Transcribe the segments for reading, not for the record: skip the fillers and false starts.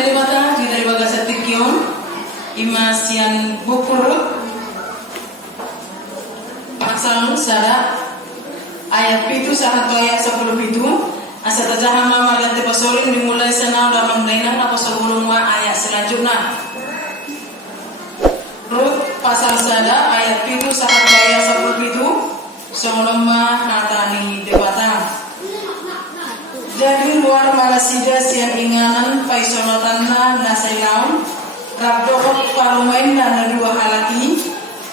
dari mata di dari baga satikyon imasian bukul pasal sada ayat pitu sahabat ayat 10 pitu asa tajahama magante pasorin dimulai sana udah mengdainang apa sebelum ayat selanjutnya. Rut pasal sada ayat pitu sahabat ayat 10 pitu songloma hatani dewata. Jadi luar Malaysia siang inganan paisolotanna nasailaun rabdokot parumain dan dua halaki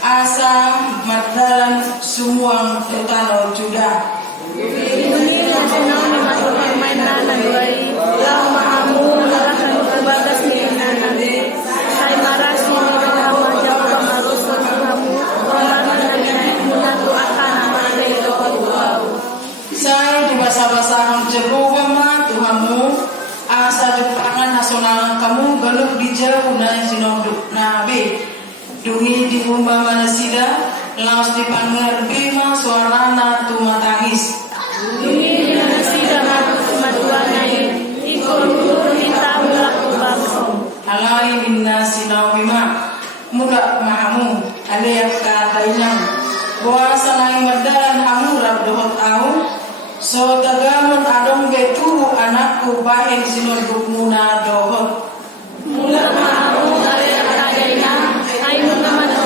asa mardalan sumuang utano juda. Ini nasional memakai permainan dan bayi yang mahamu melakukan berbagas nianan saya maras mengawa jauh pengaruh kamu orang yang menatu akan ada itu saya di bahasa-bahasa Jebogama Tuhanmu asa depangan nasional kamu galuk di jauh na sinoduk nabe dungi di rumah manasida laos di panger bima suarana tumatangis dungi manasida matuanai ikon minta melaku bangsom alai minna sinau bima muda mahamu aleyak ka dainang bahwa sanai medan hamu rabdohot au so tagamun adong getu anakku bahen sinoduk muna dohot mula mahamu aleyak ka dainang ay mutamatu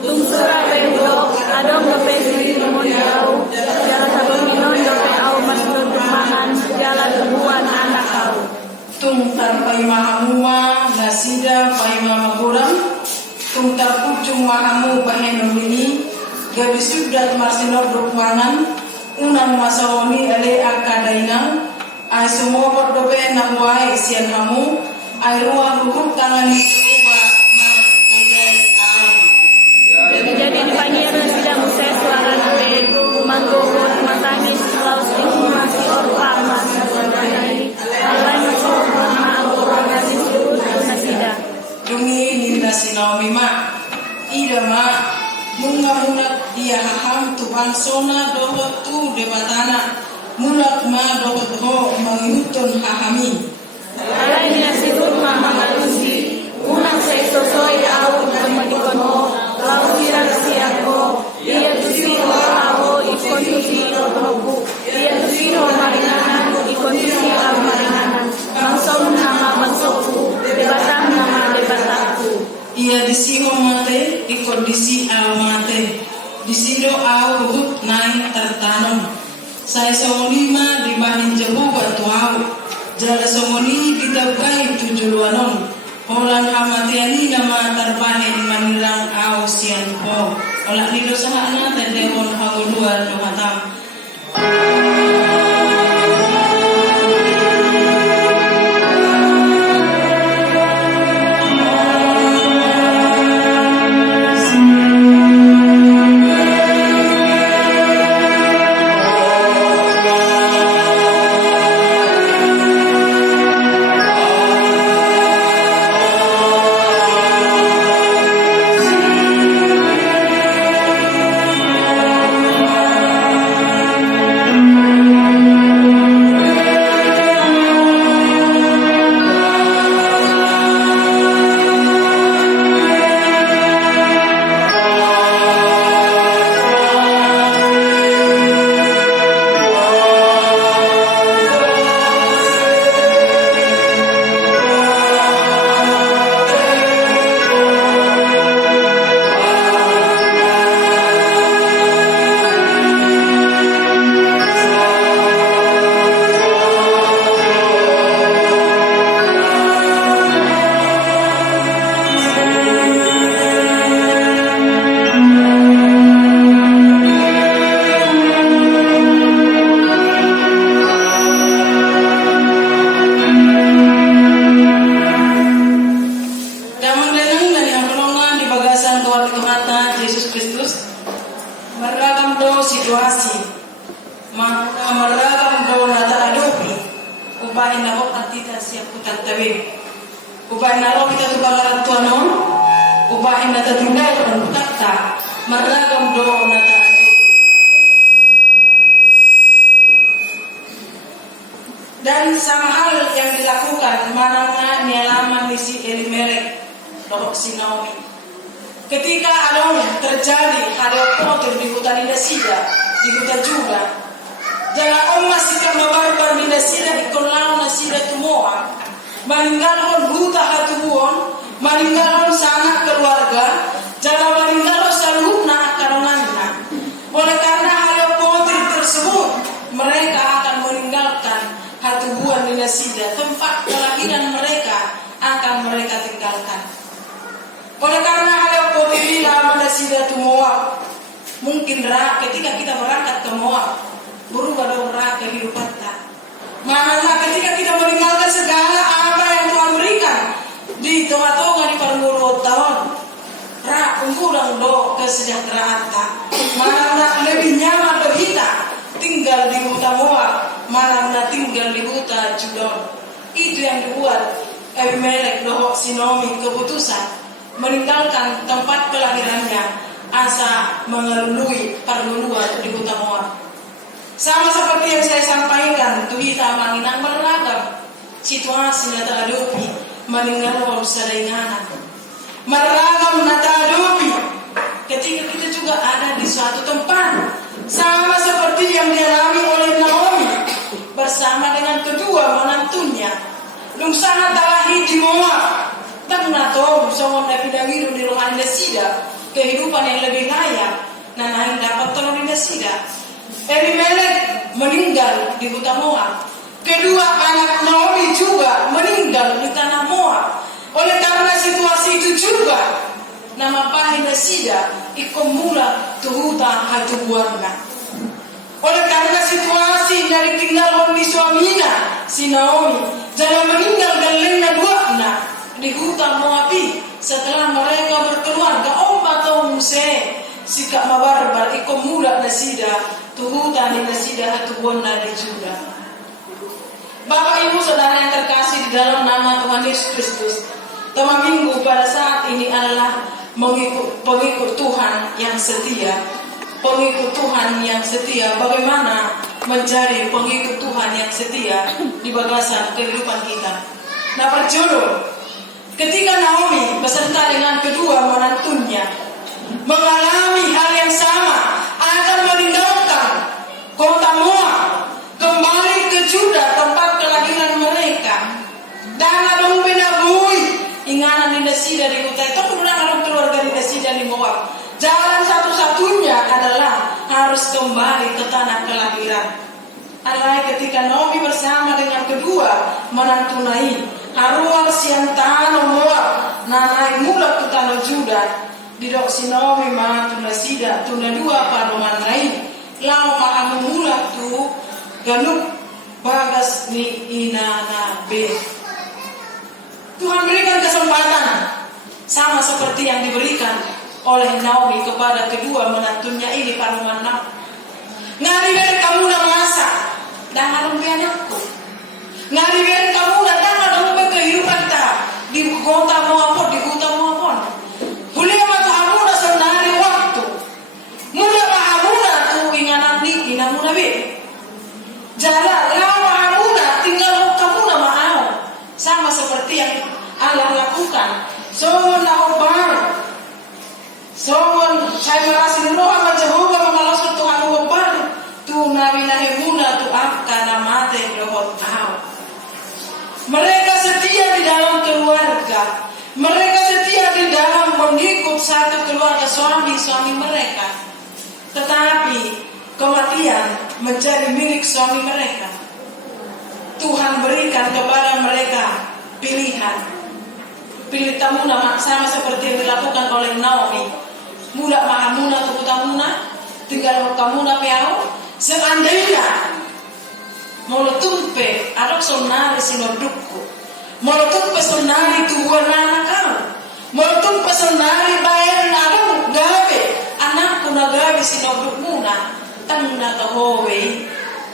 tungsura bendo adong gepesi monjau jalan sabun minon dope au masuk mangan jalan tebuan anak kau tung tarpai mahamuma nasida pai mamaguram tung tarpucung mahamu bahen nomini gabi sudat marsinor rukmanan unang masawami ale akadainang ay sumopot dope nang wai sian hamu ay ruang rukuk tangan uba mangkudai alam. Jadi dipanggil sidang saya suara nabe manggogot matangis laus informasi orpa masai alai masuk nama orang nasi surut nasida Dungi ninda sinawi ma ida ma munga dia haham tu bangsona dohot tu debatana mulat ma dohot ho mangutun hahami alai nasi surut mahalusi unang saya sosoi au kemadikon ho laus siang siangko ia tusiro au ikon tusiro hoku ia tusiro marinanan ikon tusiro marinanan bangsom nama bangsoku debatang nama debatanku ia disiho mate ikondisi au mate disido au hut nai tertanam saya songlima dibahin Jehovah tuau jala songoni ditabai tujuluanon Olan amatiani nama terbahin manilang au sian po olak nido sahana tendehon haguluan dohatam Ubahin naro kita tu bakaran tuanon, ubahin nata tunai dan kata meragam doa nata Dan sama hal yang dilakukan manangna nialaman si Elimelek dohok si Naomi. Ketika adong terjadi hal kotor di hutan Indonesia, di hutan juga, jangan masih mabarbar di Indonesia ikon lawan nasida tumoa, maninggalon huta hatubuon, maninggalon sana keluarga, jangan maninggalon salubna karonganna. Oleh karena hal kotor tersebut, mereka akan meninggalkan hatubuan di Indonesia, tempat kelahiran mereka akan mereka tinggalkan. Oleh karena hal kotor ini lawan nasida tumoa, mungkin ketika kita berangkat ke Moab, berubah dong kehidupan kita. Mana ketika kita meninggalkan segala apa yang Tuhan berikan di tengah-tengah di permuluh tahun, unggulang do kesejahteraan tak. Mana lebih nyaman bagi kita tinggal di hutan Moab, mana tinggal di hutan Judon. Itu yang dibuat Elimelek dohok si Naomi keputusan meninggalkan tempat kelahirannya, asa mengelului perluluan di hutan Moab. Sama seperti yang saya sampaikan, kita menginang beragam situasi nata adopi meninggalkan seringanan. Beragam nata adopi ketika kita juga ada di suatu tempat, sama seperti yang dialami oleh Naomi bersama dengan kedua menantunya. Lungsana talahi di Moab, tak nato somon napidangiru di rumah Indonesia kehidupan yang lebih layak, nanain dapat tolong Indonesia. Elimelek meninggal di hutan Moab. Kedua anak Naomi juga meninggal di tanah Moab. Oleh karena situasi itu juga, nama pahinda sida ikomula tuhuta hatubuana. Oleh karena situasi dari tinggal di suaminya si Naomi, jangan meninggal dan lena duana di hutan Moabi setelah mereka berkeluarga atau muse sikap mabarbar ikomula nasida tuhuta ni nasida hatubuana di Juda. Bapak Ibu Saudara yang terkasih di dalam nama Tuhan Yesus Kristus, tema minggu pada saat ini adalah pengikut Tuhan yang setia. Pengikut Tuhan yang setia, bagaimana menjadi pengikut Tuhan yang setia di bagasan kehidupan kita. Nah, berjudul, ketika Naomi beserta dengan kedua menantunya mengalami hal yang sama, akan meninggalkan kota Moab, kembali ke Juda tempat kelahiran mereka. Dan adong benabui inganan di Desida di kota itu kemudian adong keluarga di Desida di Moab. Jalan satu-satunya adalah harus kembali ke tanah kelahiran. Alai ketika Naomi bersama dengan kedua menantu Nai haruang siantano Moab nanai mulak ke tanah Juda didok si Naomi manantu Desida tunda dua padoman Nai lau maha memulak tu ganuk bagas ni inana be. Tuhan berikan kesempatan sama seperti yang diberikan oleh Naomi kepada kedua menantunya ini paruman nak. Ngari dari kamu na masa dan harus anakku. Ngari dari kamu datang ada kehidupan ta di kota Moab, di kota Moab. Boleh mata kamu na sendiri waktu. Muda kamu na tu inganan ni inamu nabi. Jalan lama kamu na tinggal kamu na mau. Sama seperti yang Allah lakukan. Semua obar. Someone saya merasa roha Jehovah mengalaskan Tuhan obar tu nabi nahimuna tu akana mate rohot tahu. Mereka setia di dalam keluarga. Mereka setia di dalam mengikut satu keluarga suami mereka. Tetapi kematian menjadi milik suami mereka. Tuhan berikan kepada mereka pilihan. Pilih tamuna sama seperti yang dilakukan oleh Naomi. Mula mahamuna tu tamuna, tinggal kamuna piao. Seandainya molotumpe adok sonari sinodukku, molotumpe sonari tuwana kau, molotumpe sonari bayar adok gabe, anakku na gabe sinodukmuna, tanna tahowe,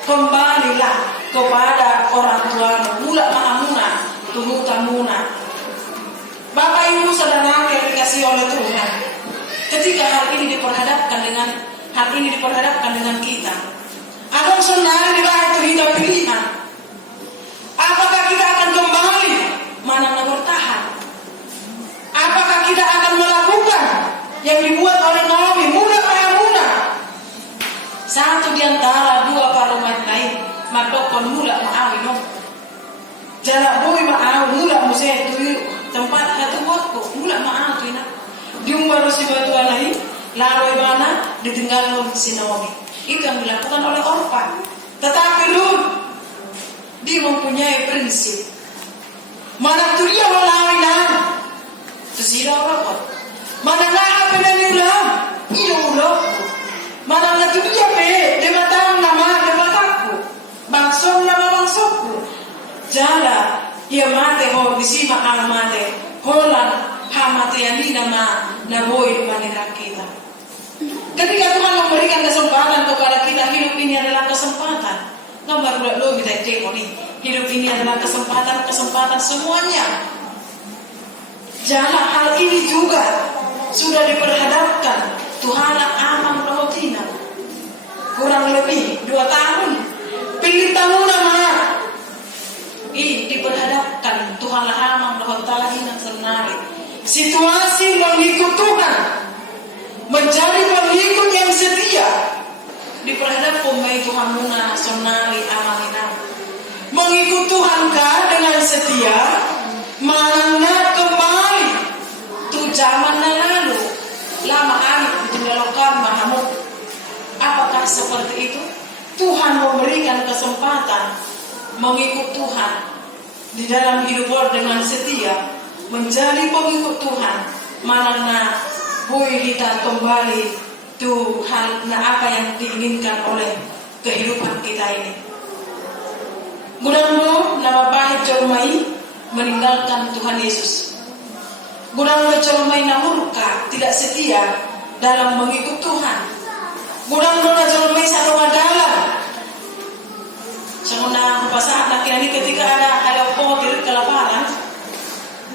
kembalilah kepada orang tuamu. Mula mahamuna tuhu tamuna. Bapak Ibu Saudara yang dikasihi oleh Tuhan, ketika hal ini diperhadapkan dengan kita, ada sebenarnya di bawah itu kita pilihan. kon mula maawi no. Jala boy maawi mula mo siya tuyo tempat katuwak ko mula maawi na. Diumbar si batu alai laroy bana ditinggal si Naomi. Itu yang dilakukan oleh Orpa. Tetapi Lut dia mempunyai prinsip. Mana tu dia melawinah tu sila orang. Mana nak apa dan ulang ia ulang. Mana nak tu dia dia batang nama dia bataku. Bangsom nama bangsomku. Jala ia mate ho bisima al mate. Holan ha mate yang di nama naboy manera kita. Ketika Tuhan memberikan kesempatan kepada kita, hidup ini adalah kesempatan. Nomor dua lo kita tengok nih, hidup ini adalah kesempatan semuanya. Jangan hal ini juga sudah diperhadapkan Tuhan aman rohina. Kurang lebih 2 tahun. Pilih tahun nama. Ini diperhadapkan Tuhan aman rohina senari. Situasi mengikut Tuhan. Menjadi pengikut yang setia diperhadap pemain Tuhan muna sonari amalina. Mengikut Tuhankah dengan setia mana kembali tu zaman lalu lama anak ditinggalkan Mahamud. Apakah seperti itu? Tuhan memberikan kesempatan mengikut Tuhan di dalam hidup dengan setia menjadi pengikut Tuhan mana boleh kita kembali Tuhan apa yang diinginkan oleh kehidupan kita ini. Gudang nama baik Jormai meninggalkan Tuhan Yesus. Gudang Jormai namurka tidak setia dalam mengikut Tuhan. Gudang Jormai satu dalam. Semua pasangan laki-laki ketika ada potir kelaparan,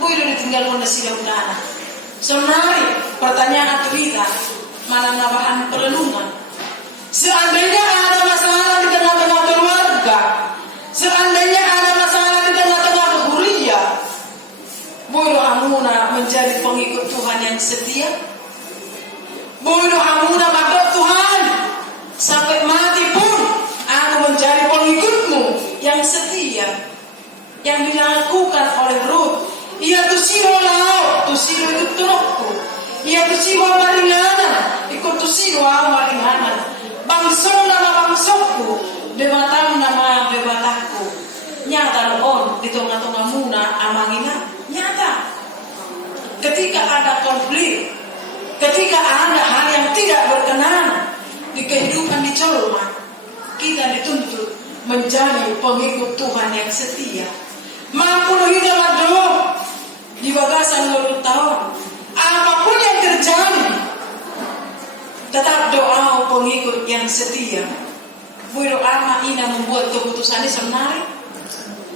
boleh ditinggalkan nasi daun tanah. Sebenarnya pertanyaan kita mana bahan perlindungan. Seandainya ada masalah di tengah-tengah keluarga, seandainya ada masalah di tengah-tengah kuliah, boleh amuna menjadi pengikut Tuhan yang setia. Boleh amuna maksud Tuhan sampai mati pun aku menjadi pengikutmu yang setia. Yang dilakukan oleh Ruth. Ia tu siro lao, tu siro ikut turokku. Ia tu siro maringanan, ikut tu siro maringanan. Bangsong nama bangsongku, debatang nama debatakku. Nyata on di tengah-tengah muna amangina. Nyata. Ketika ada konflik, ketika ada hal yang tidak berkenan di kehidupan di Coloma, kita dituntut menjadi pengikut Tuhan yang setia. Mampu hidup doa di bagasan mulut tahun. Apapun yang terjadi, tetap doa pengikut yang setia. Doa ina membuat keputusan ini sebenarnya.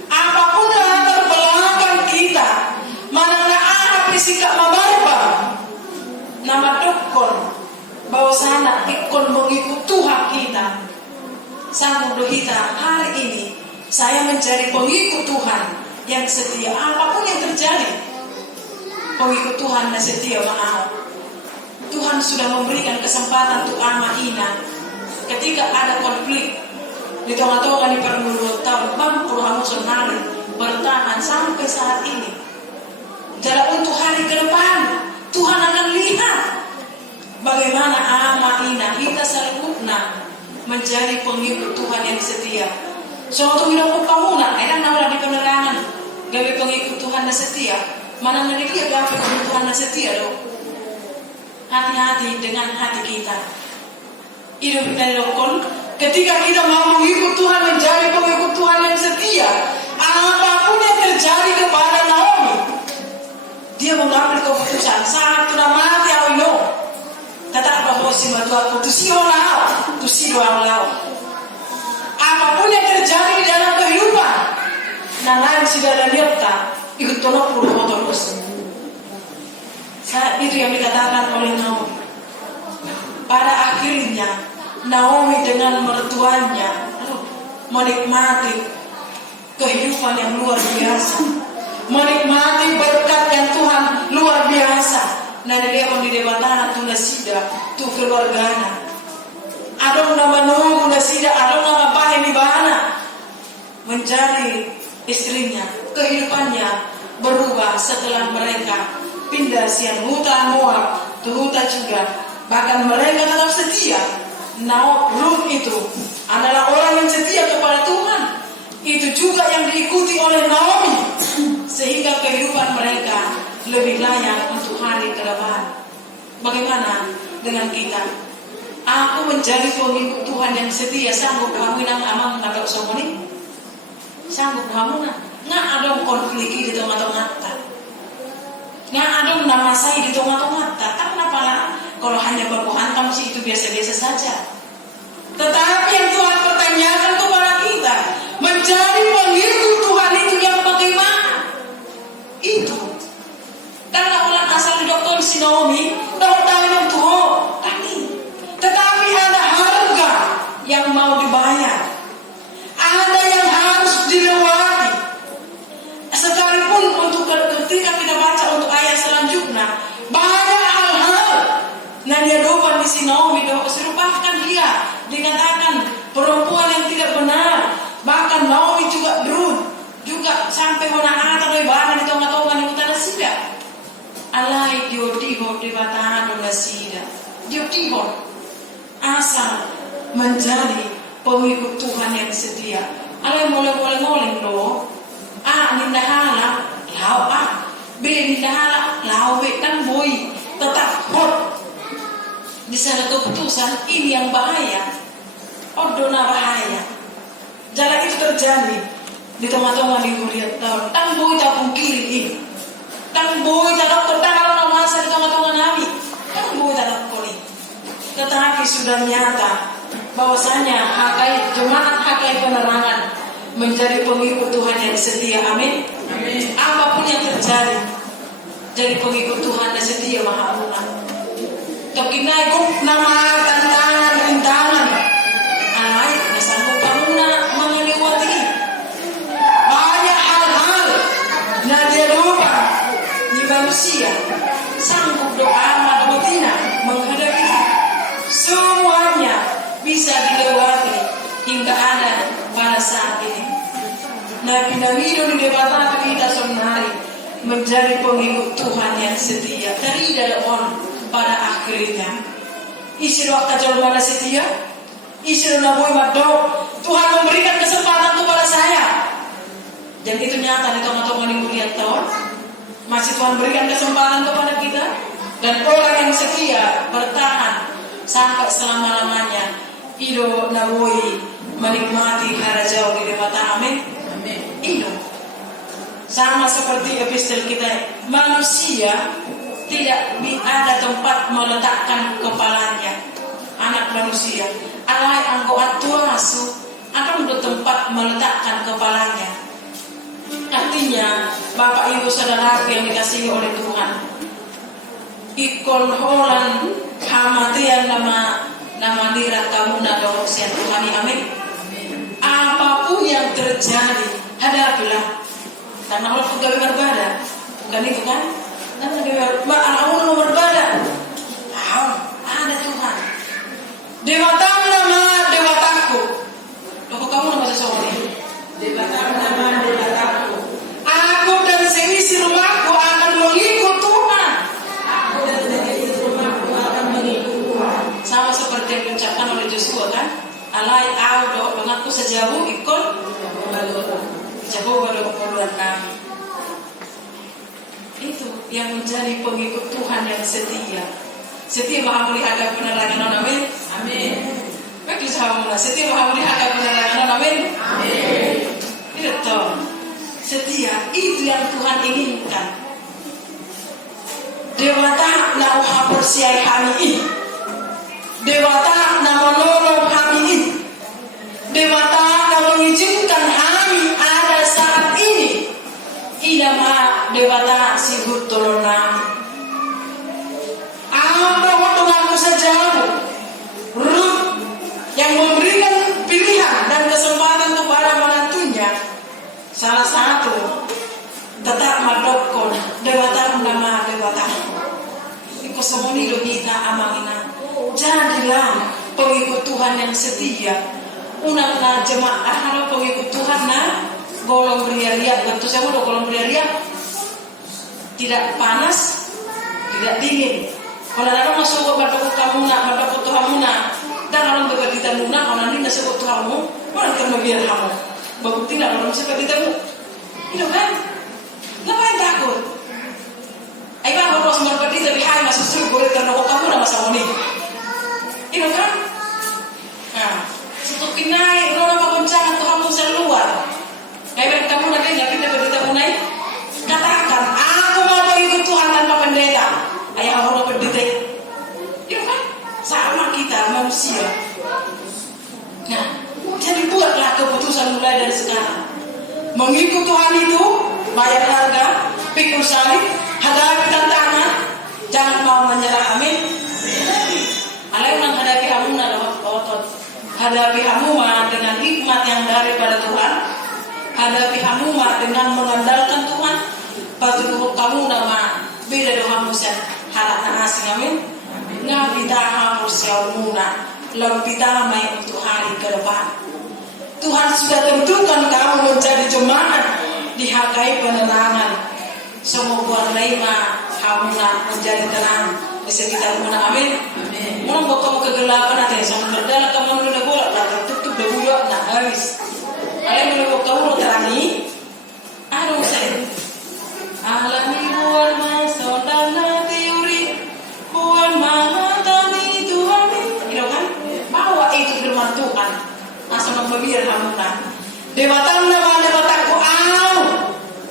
Apapun latar belakang kita, mana apa sikap mabarba, nama dokon bahwa sana ikon mengikut Tuhan kita. Sanggup kita hari ini saya menjadi pengikut Tuhan yang setia apapun yang terjadi. Pengikut Tuhan yang setia maaf. Tuhan sudah memberikan kesempatan untuk ama ina. Ketika ada konflik di tengah-tengah di permuluan tahun, mampu kamu senari bertahan sampai saat ini. Dalam untuk hari ke depan Tuhan akan lihat bagaimana ama ina kita salibukna menjadi pengikut Tuhan yang setia. Suatu hidup kamu nak, enak nak di penerangan. Gawe pengikut Tuhan yang setia. Mana nanti dia gawe pengikut Tuhan yang setia loh. Hati-hati dengan hati kita. Hidup dari lokon. Ketika kita mau mengikut Tuhan menjadi pengikut Tuhan yang setia, apapun yang terjadi kepada Naomi, dia mengambil keputusan. Saat sudah mati awino. Tetap bahwa si batu aku tu si orang, tu si orang lau. Apapun yang terjadi di dalam kehidupan, nangan si dalam nyata ikut tolong puluh terus. Saat itu yang dikatakan oleh Naomi. Pada akhirnya Naomi dengan mertuanya menikmati kehidupan yang luar biasa, menikmati berkat yang Tuhan luar biasa. Nah dia pun di debatana tu nasida tu keluargana. Adong nama nungu nasida, adong nama bahe ni bana. menjadi istrinya. Kehidupannya berubah setelah mereka pindah sian hutan Moab ke hutan juga. Bahkan mereka tetap setia. Ruth itu adalah orang yang setia kepada Tuhan. Itu juga yang diikuti oleh Naomi, sehingga kehidupan mereka lebih layak untuk hari ke depan. Bagaimana dengan kita? Aku menjadi pengikut Tuhan yang setia. Sanggup kamu nang amang nadok somoni? Sanggup kamu nang? Nggak ada konflik di tengah-tengah ta. Nggak ada nama saya di tengah-tengah ta. Kenapa lah? Kalau hanya baku hantam sih itu biasa-biasa saja. Tetapi yang Tuhan pertanyakan kepada kita, menjadi pengikut Tuhan itu yang bagaimana? Itu. Karena orang asal di dokter si Naomi, dokter yang Tuhan, tetapi ada harga yang mau dibayar. Ada yang harus dilewati. Sekalipun untuk ketika kita baca untuk ayat selanjutnya, banyak hal-hal. Nah dia doa di sini Naomi serupakan dia dikatakan perempuan yang tidak benar. Bahkan Naomi juga Ruth juga sampai menang atau ibadah di tengah-tengah di utara sida. Alai dio tiho di batana dona sida. Dio tiho asal menjadi pengikut Tuhan yang setia. Alai mulai lo. Nindahala lau B nindahala lau B kan boy tetap hot. Di sana keputusan ini yang bahaya. Dona bahaya. Jalan itu terjadi di tengah-tengah di kuliah tahun. Tang boy tak pungkiri ini. Tang boy tak tertahan masa di tengah-tengah nabi. Tang boy tak koli. Tetapi sudah nyata bahwasanya jemaat Hakai Penerangan menjadi pengikut Tuhan yang setia. Amin. Amin. Apapun yang terjadi, jadi pengikut Tuhan yang setia mahamuna. Tokinai kuk nama tantangan rintangan. Alai nasanggup kamuna menganiwati. Banyak hal-hal na dia lupa di manusia. Sanggup doa madabatina menghadapi. Semuanya bisa dilewati hingga ada pada saat ini. Nah, pinamido di debata kita sonari menjadi pengikut Tuhan yang setia. Dari on pada akhirnya. Isiro kajal mana setia? Isiro naboy madok. Tuhan memberikan kesempatan kepada saya. Dan itu nyata di tengah-tengah di kuliah tahun. Masih Tuhan berikan kesempatan kepada kita. Dan orang yang setia bertahan sampai selama-lamanya. Ido naboy menikmati harajau di debata. Amin. Ido. Sama seperti epistel kita, manusia tidak ada tempat meletakkan kepalanya. Anak manusia alai angko atua asu akan bertempat meletakkan kepalanya. Artinya Bapak Ibu Saudara yang dikasihi oleh Tuhan, ikon holan hamatian nama nira kamu nado sian Tuhan. Amin. Apapun yang terjadi hadapilah. Karena Allah pegawai berbeda, bukan itu kan? Karena dia Allah berbeda. Ada Tuhan. Dewatamu nama dewataku. Loh kamu nama seseorang? Dewatamu nama dewataku. Aku dan seisi rumahku akan mengikut Tuhan. Aku dan seisi rumahku akan mengikut Tuhan. Sama seperti yang diucapkan oleh Joshua kan? Alai audo denganku sejauh ikut Jehovah Tuhan kami. Itu yang menjadi pengikut Tuhan yang setia. Setia maha melihat penerangan. Amin. Amin. Bagi sahabat, setia maha melihat penerangan. Amin. Amin. Itu setia itu yang Tuhan inginkan. Dewata na uhapersiai kami ini. Dewata na menolong kami ini. Dewata na mengizinkan kami ada saat ini. Idama dewata sibuk tolongan. Apa waktu aku sejauh Ruth yang memberikan pilihan dan kesempatan kepada menantunya. Salah satu tetap madokon dewata nama dewata. Iko semoni lo kita amangina. Jadilah pengikut Tuhan yang setia. unang na jemaah halo pengikut Tuhan na golong ria-ria, betul saya mau golong ria-ria, tidak panas, tidak dingin. Kalau ada masuk ke pada kamu nak, pada Tuhanmu nak, dan kalau bekerja kita nak, kalau nanti nasi Tuhanmu, mana kamu biar kamu, bagus tidak kalau nasi bekerja kamu, itu kan? Ngapain takut? Ayo kalau harus bekerja tapi hai masuk suruh boleh karena kamu nak masa ini, itu kan? Nah, setukin naik, kalau apa goncangan Tuhanmu seluar. Kayak kamu nanti nggak kita berita mulai katakan aku mau ikut Tuhan tanpa pendeta. Ayah orang pendeta itu kan sama kita manusia. Nah, jadi buatlah keputusan mulai dari sekarang. Mengikut Tuhan itu bayar harga, pikul salib, hadapi tantangan, jangan mau menyerah. Amin. Alai menghadapi hamuna hadapi hamuma dengan hikmat yang daripada Tuhan. Hadapi hamuma dengan mengandalkan Tuhan. Patuh kamu nama beda doa musa harap na asing amin. Ngabita harus yaumuna lambita mai untuk hari ke depan. Tuhan sudah tentukan kamu menjadi jemaat dihargai penerangan. Semua buat lima hamuna menjadi tenang di sekitar mana amin. Mau kamu kegelapan atau sama berdala kamu udah bolak dan tutup dulu nak habis. Kalian boleh kamu terangi, aduh saya, alami buat masa dan teori, buat mahatani Tuhan, itu kan, bawa itu firman Tuhan, asal membibir hamuna. Debatan nama debataku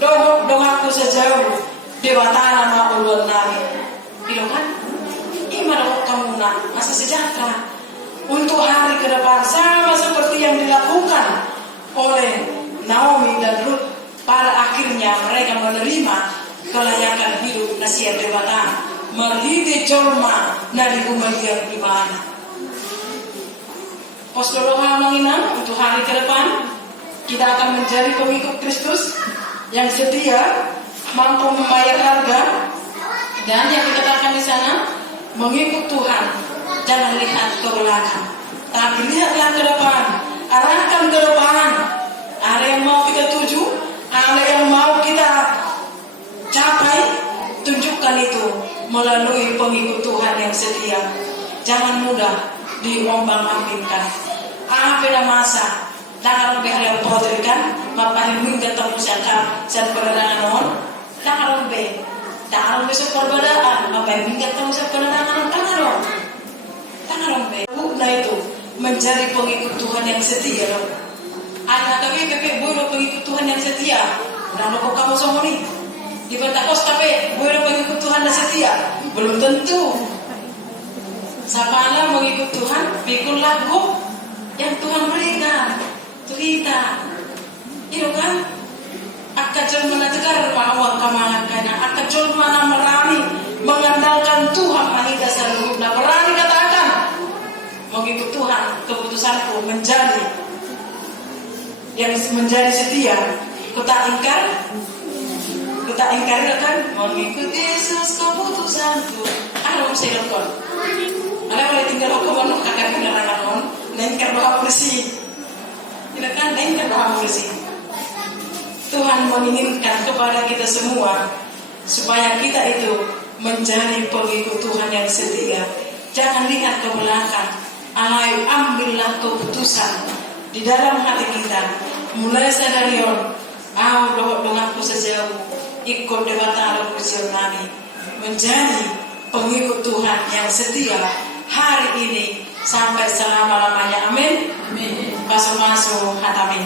dong aku sejauh, debatan nama ulun nari, itu kan, iman kamu nak masa sejahtera untuk hari ke depan sama seperti yang dilakukan oleh Naomi dan Ruth. Pada akhirnya mereka menerima kelayakan hidup nasihat debatan merhiti jorma dari kemudian ibadah. Posdoroha menginang untuk hari ke depan kita akan menjadi pengikut Kristus yang setia, mampu membayar harga, dan yang dikatakan di sana mengikut Tuhan. Jangan lihat ke belakang, tapi lihatlah ke depan. Arahkan ke depan. Ada yang mau kita tuju, ada yang mau kita capai, tunjukkan itu melalui pengikut Tuhan yang setia. Jangan mudah diombang-ambingkan. Pada masa jangan lebih yang potrikan, bapak ibu ketemu saya penerangan jangan lebih seperbedaan, bapak ibu ketemu saya penerangan tangan lebih. Bukna itu menjadi pengikut Tuhan yang setia. Anak kami boleh pengikut Tuhan yang setia. Dan kok kamu semua ni di Pentakos tapi boleh pengikut Tuhan yang setia? Belum tentu. Siapa mengikut Tuhan, pikul lagu yang Tuhan berikan. Cerita, itu kan? Akan jelma tegar bahwa kamalankannya. Akan jelma merani mengandalkan Tuhan hingga seluruh. Nah berani katakan mengikut Tuhan, keputusanku menjadi yang menjadi setia. Kita ingkar kan mengikut Yesus keputusanku. Ayo saya lakukan. Ada boleh tinggal hukum akan kendaraan ingkar doa bersih. Kita kan ingkar doa bersih. Tuhan menginginkan kepada kita semua supaya kita itu menjadi pengikut Tuhan yang setia. Jangan lihat ke belakang. Alai ambillah keputusan di dalam hati kita. Mulai sadari doaku sejauh ikut debatan kursionani menjadi pengikut Tuhan yang setia hari ini sampai selama-lamanya. Amin. Masuk-masuk hatamin.